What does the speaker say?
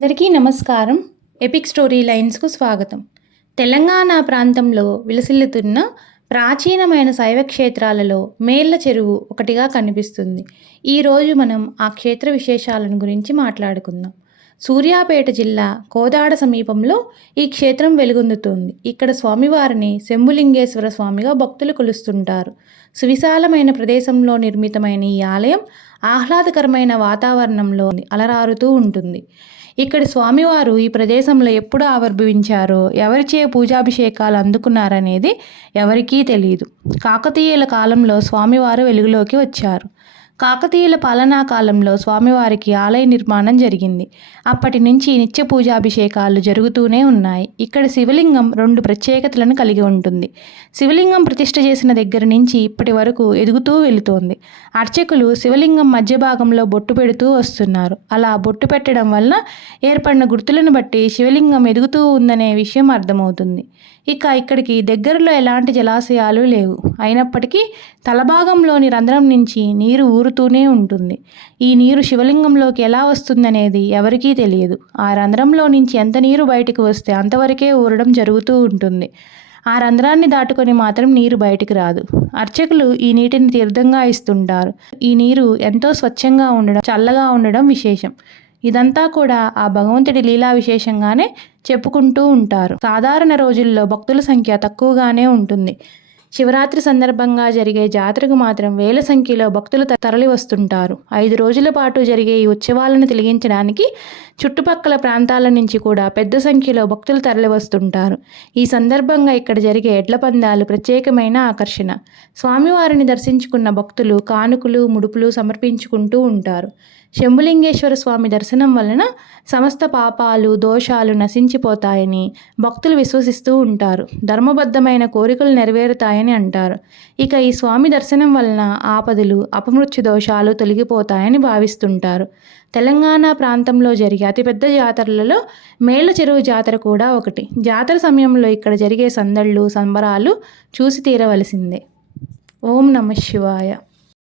అందరికీ నమస్కారం. Epic story లైన్స్కు స్వాగతం. తెలంగాణ ప్రాంతంలో విలసిల్లుతున్న ప్రాచీనమైన శైవ క్షేత్రాలలో మేళ్ళ చెరువు ఒకటిగా కనిపిస్తుంది. ఈరోజు మనం ఆ క్షేత్ర విశేషాలను గురించి మాట్లాడుకుందాం. సూర్యాపేట జిల్లా కోదాడ సమీపంలో ఈ క్షేత్రం వెలుగొందుతుంది. ఇక్కడ స్వామివారిని శంభులింగేశ్వర స్వామిగా భక్తులు కొలుస్తుంటారు. సువిశాలమైన ప్రదేశంలో నిర్మితమైన ఈ ఆలయం ఆహ్లాదకరమైన వాతావరణంలో అలరారుతూ ఉంటుంది. ఇక్కడి స్వామివారు ఈ ప్రదేశంలో ఎప్పుడు ఆవిర్భవించారో, ఎవరిచే పూజాభిషేకాలు అందుకున్నారనేది ఎవరికీ తెలియదు. కాకతీయుల కాలంలో స్వామివారు వెలుగులోకి వచ్చారు. కాకతీయుల పాలనా కాలంలో స్వామివారికి ఆలయ నిర్మాణం జరిగింది. అప్పటి నుంచి నిత్య పూజాభిషేకాలు జరుగుతూనే ఉన్నాయి. ఇక్కడ శివలింగం 2 ప్రత్యేకతలను కలిగి ఉంటుంది. శివలింగం ప్రతిష్ఠ చేసిన దగ్గర నుంచి ఇప్పటి వరకు ఎదుగుతూ వెళుతోంది. అర్చకులు శివలింగం మధ్య భాగంలో బొట్టు పెడుతూ వస్తున్నారు. అలా బొట్టు పెట్టడం వలన ఏర్పడిన గుర్తులను బట్టి శివలింగం ఎదుగుతూ ఉందనే విషయం అర్థమవుతుంది. ఇక్కడికి దగ్గరలో ఎలాంటి జలాశయాలు లేవు. అయినప్పటికీ తలభాగంలోని రంధ్రం నుంచి నీరు ఊరుతూనే ఉంటుంది. ఈ నీరు శివలింగంలోకి ఎలా వస్తుందనేది ఎవరికీ తెలియదు. ఆ రంధ్రంలో నుంచి ఎంత నీరు బయటికి వస్తే అంతవరకే ఊరడం జరుగుతూ ఉంటుంది. ఆ రంధ్రాన్ని దాటుకొని మాత్రం నీరు బయటికి రాదు. అర్చకులు ఈ నీటిని తీర్థంగా ఇస్తుంటారు. ఈ నీరు ఎంతో స్వచ్ఛంగా ఉండడం, చల్లగా ఉండడం విశేషం. ఇదంతా కూడా ఆ భగవంతుడి లీలా విశేషంగానే చెప్పుకుంటూ ఉంటారు. సాధారణ రోజుల్లో భక్తుల సంఖ్య తక్కువగానే ఉంటుంది. శివరాత్రి సందర్భంగా జరిగే జాతరకు మాత్రం వేల సంఖ్యలో భక్తులు తరలి వస్తుంటారు. 5 రోజుల పాటు జరిగే ఈ ఉత్సవాలను తిలకించడానికి చుట్టుపక్కల ప్రాంతాల నుంచి కూడా పెద్ద సంఖ్యలో భక్తులు తరలి వస్తుంటారు. ఈ సందర్భంగా ఇక్కడ జరిగే ఎడ్ల పందాలు ప్రత్యేకమైన ఆకర్షణ. స్వామివారిని దర్శించుకున్న భక్తులు కానుకలు, ముడుపులు సమర్పించుకుంటూ ఉంటారు. శంభులింగేశ్వర స్వామి దర్శనం వలన సమస్త పాపాలు, దోషాలు నశించిపోతాయని భక్తులు విశ్వసిస్తూ ఉంటారు. ధర్మబద్ధమైన కోరికలు నెరవేరుతాయని అంటారు. ఈ స్వామి దర్శనం వలన ఆపదలు, అపమృత్యు దోషాలు తొలగిపోతాయని భావిస్తుంటారు. తెలంగాణ ప్రాంతంలో జరిగే అతిపెద్ద జాతరలలో మేళ్ళ చెరువు జాతర కూడా ఒకటి. జాతర సమయంలో ఇక్కడ జరిగే సందళ్ళు, సంబరాలు చూసి తీరవలసిందే. ఓం నమః శివాయ.